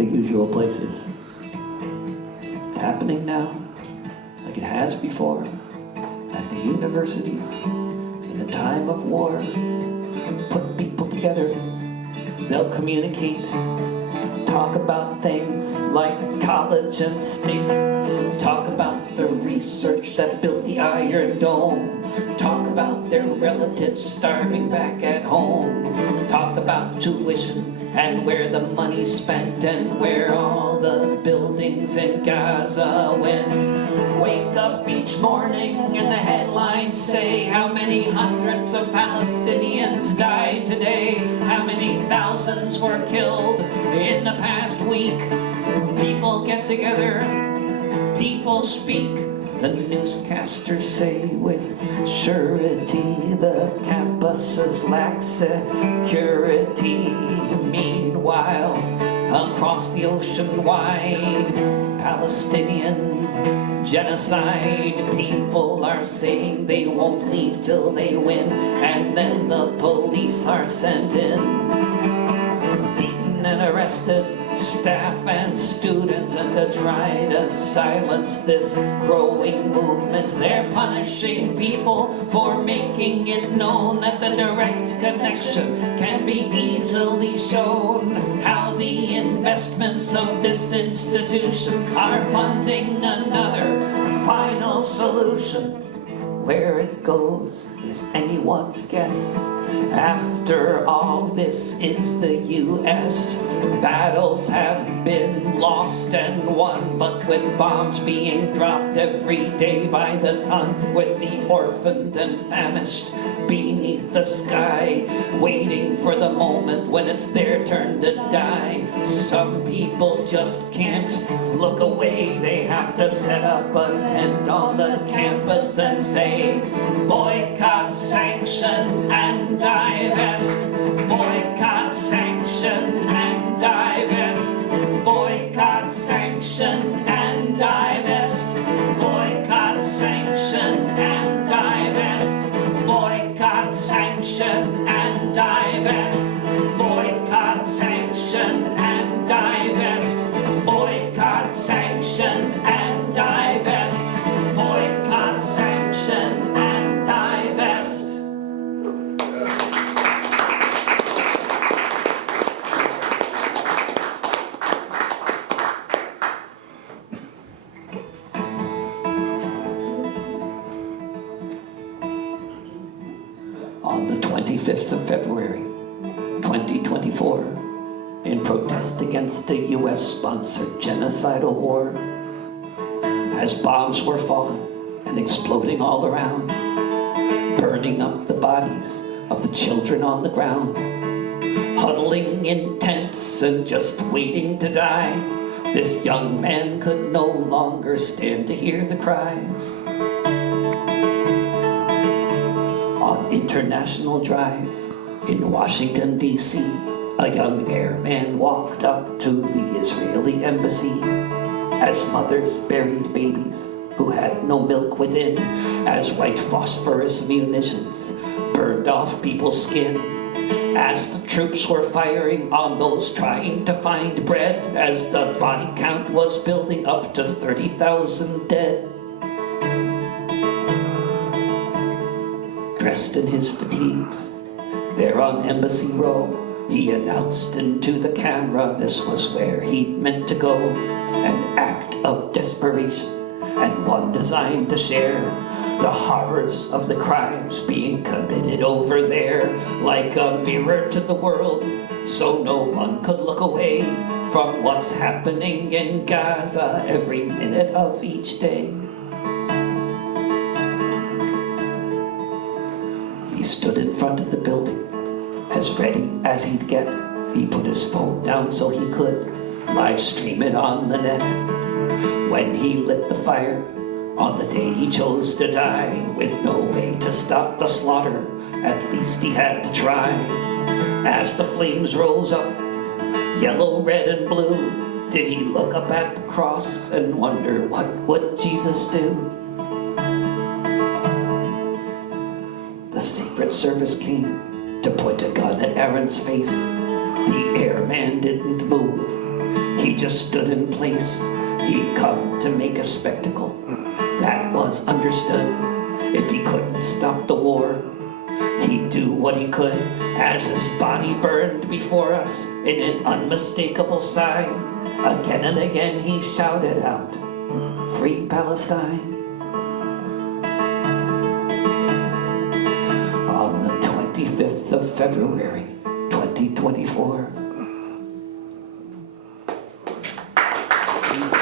the usual places. It's happening now, like it has before, at the universities, in a time of war. Put people together, they'll communicate, talk about things like college and state, talk about the research that built the Iron Dome, talk about their relatives starving back at home, talk about tuition and where the money's spent and where all the buildings in Gaza went. Wake up each morning and the headlines say how many hundreds of Palestinians died today, how many thousands were killed in the past week. People get together, people speak. The newscasters say with surety the campuses lack security. Meanwhile, across the ocean wide, Palestinian genocide. People are saying they won't leave till they win, and then the police are sent in, beaten and arrested, staff and students, and to try to silence this growing movement, they're punishing people for making it known that the direct connection can be easily shown. How the investments of this institution are funding another final solution. Where it goes is anyone's guess. After all, this is the U.S. Battles have been lost and won, but with bombs being dropped every day by the ton, with the orphaned and famished beneath the sky, waiting for the moment when it's their turn to die. Some people just can't look away. They have to set up a tent on the campus and say, boycott, sanction, and divest. Boycott, sanction, and divest. Boycott, sanction, and divest. Boycott, sanction, and divest. Boycott, sanction, and divest. Boycott, sanction, and divest. Boycott, sanction, and divest. Boycott, sanction, and divest. On the 25th of February, 2024, in protest against the US-sponsored genocidal war, as bombs were falling and exploding all around, burning up the bodies of the children on the ground, huddling in tents and just waiting to die, this young man could no longer stand to hear the cries. On International Drive in Washington, D.C., a young airman walked up to the Israeli embassy as mothers buried babies who had no milk within, as white phosphorus munitions burned off people's skin, as the troops were firing on those trying to find bread, as the body count was building up to 30,000 dead. Dressed in his fatigues, there on Embassy Row, he announced into the camera this was where he'd meant to go, an act of desperation, and one designed to share the horrors of the crimes being committed over there, like a mirror to the world, so no one could look away from what's happening in Gaza every minute of each day. He stood in front of the building, as ready as he'd get. He put his phone down so he could live stream it on the net. When he lit the fire, on the day he chose to die, with no way to stop the slaughter, at least he had to try. As the flames rose up, yellow, red, and blue, did he look up at the cross and wonder what would Jesus do? The Secret Service came to point a gun at Aaron's face. The airman didn't move. He just stood in place. He'd come to make a spectacle. That was understood. If he couldn't stop the war, he'd do what he could as his body burned before us in an unmistakable sign. Again and again he shouted out, "Free Palestine." On the 25th of February, 2024,